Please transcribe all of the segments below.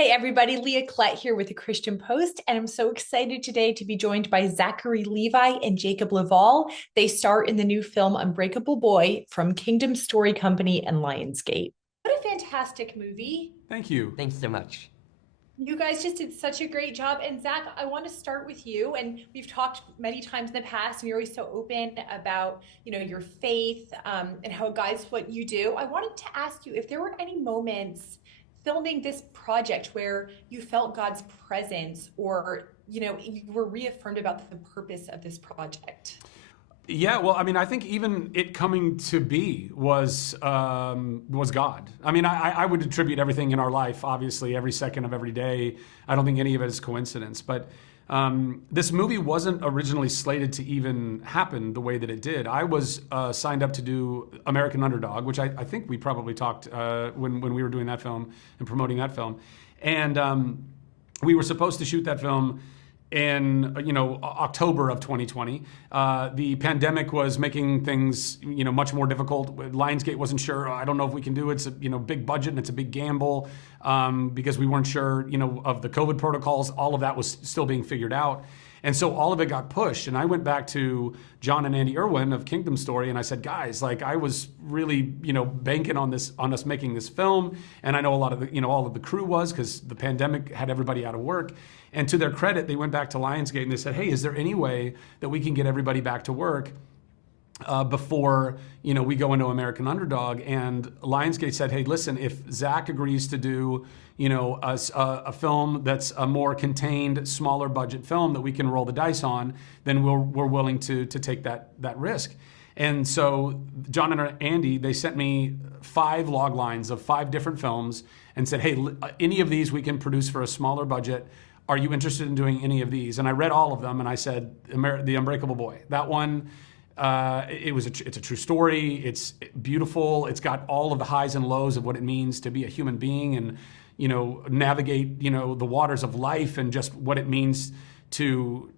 Hey everybody, Leah Klett here with the Christian Post, and I'm so excited today to be joined by Zachary Levi and Jacob Laval. They star in the new film Unbreakable Boy from Kingdom Story Company and Lionsgate. What a fantastic movie. Thank you. Thanks so much. You guys just did such a great job. And Zach, I want to start with you. And we've talked many times in the past, and you're always so open about, your faith and how it guides what you do. I wanted to ask you if there were any moments filming this project where you felt God's presence or, you were reaffirmed about the purpose of this project. Yeah, well, I mean, I think even it coming to be was God. I mean, I would attribute everything in our life, obviously, every second of every day. I don't think any of it is coincidence. But this movie wasn't originally slated to even happen the way that it did. I was signed up to do American Underdog, which I think we probably talked when we were doing that film and promoting that film. And we were supposed to shoot that film in October of 2020. The pandemic was making things much more difficult. Lionsgate wasn't sure. I don't know if we can do it. It's a big budget and it's a big gamble because we weren't sure of the COVID protocols. All of that was still being figured out. And so all of it got pushed. And I went back to John and Andy Irwin of Kingdom Story and I said, guys, like I was really banking on us making this film. And I know a lot of the all of the crew was because the pandemic had everybody out of work. And to their credit, they went back to Lionsgate and they said, hey, is there any way that we can get everybody back to work before we go into American Underdog? And Lionsgate said, hey, listen, if Zach agrees to do a film that's a more contained, smaller budget film that we can roll the dice on, then we're willing to take that risk. And so John and Andy, they sent me 5 log lines of 5 different films and said, hey, any of these we can produce for a smaller budget. Are you interested in doing any of these? And I read all of them and I said, The Unbreakable Boy. That one, it's a true story. It's beautiful. It's got all of the highs and lows of what it means to be a human being and, navigate, the waters of life and just what it means to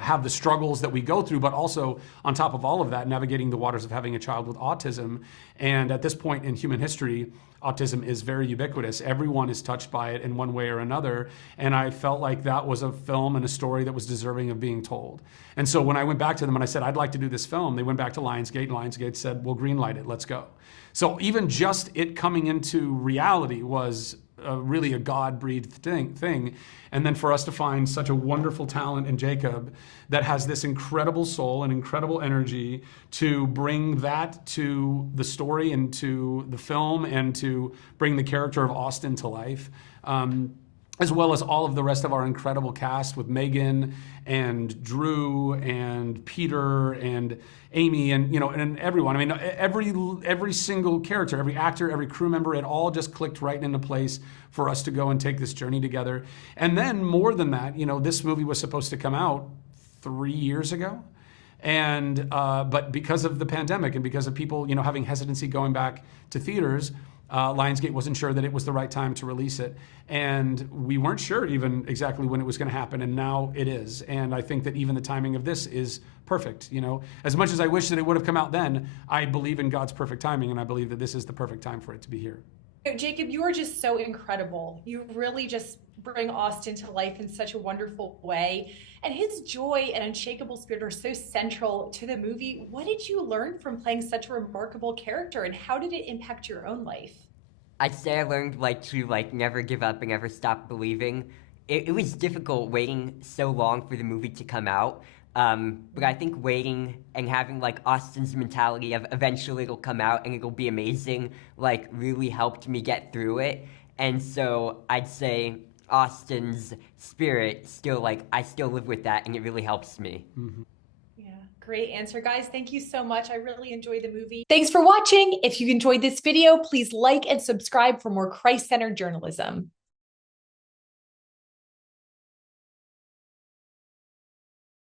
have the struggles that we go through, but also on top of all of that, navigating the waters of having a child with autism. And at this point in human history, autism is very ubiquitous. Everyone is touched by it in one way or another. And I felt like that was a film and a story that was deserving of being told. And so when I went back to them and I said, I'd like to do this film, they went back to Lionsgate and Lionsgate said, well, greenlight it, let's go. So even just it coming into reality was really a God-breathed thing. And then for us to find such a wonderful talent in Jacob that has this incredible soul and incredible energy to bring that to the story and to the film and to bring the character of Austin to life, as well as all of the rest of our incredible cast with Megan and Drew and Peter and Amy and and everyone. I mean, every single character, every actor, every crew member, it all just clicked right into place for us to go and take this journey together. And then more than that, this movie was supposed to come out 3 years ago. And but because of the pandemic and because of people having hesitancy going back to theaters, Lionsgate wasn't sure that it was the right time to release it. And we weren't sure even exactly when it was going to happen, and now it is. And I think that even the timing of this is perfect. As much as I wish that it would have come out then, I believe in God's perfect timing, and I believe that this is the perfect time for it to be here. Jacob, you are just so incredible. You really just bring Austin to life in such a wonderful way. And his joy and unshakable spirit are so central to the movie. What did you learn from playing such a remarkable character, and how did it impact your own life? I'd say I learned to never give up and never stop believing. It was difficult waiting so long for the movie to come out. But I think waiting and having Austin's mentality of eventually it'll come out and it'll be amazing, really helped me get through it. And so I'd say Austin's spirit still I still live with that and it really helps me. Mm-hmm. Great answer, guys. Thank you so much. I really enjoyed the movie. Thanks for watching. If you enjoyed this video, please like and subscribe for more Christ-centered journalism.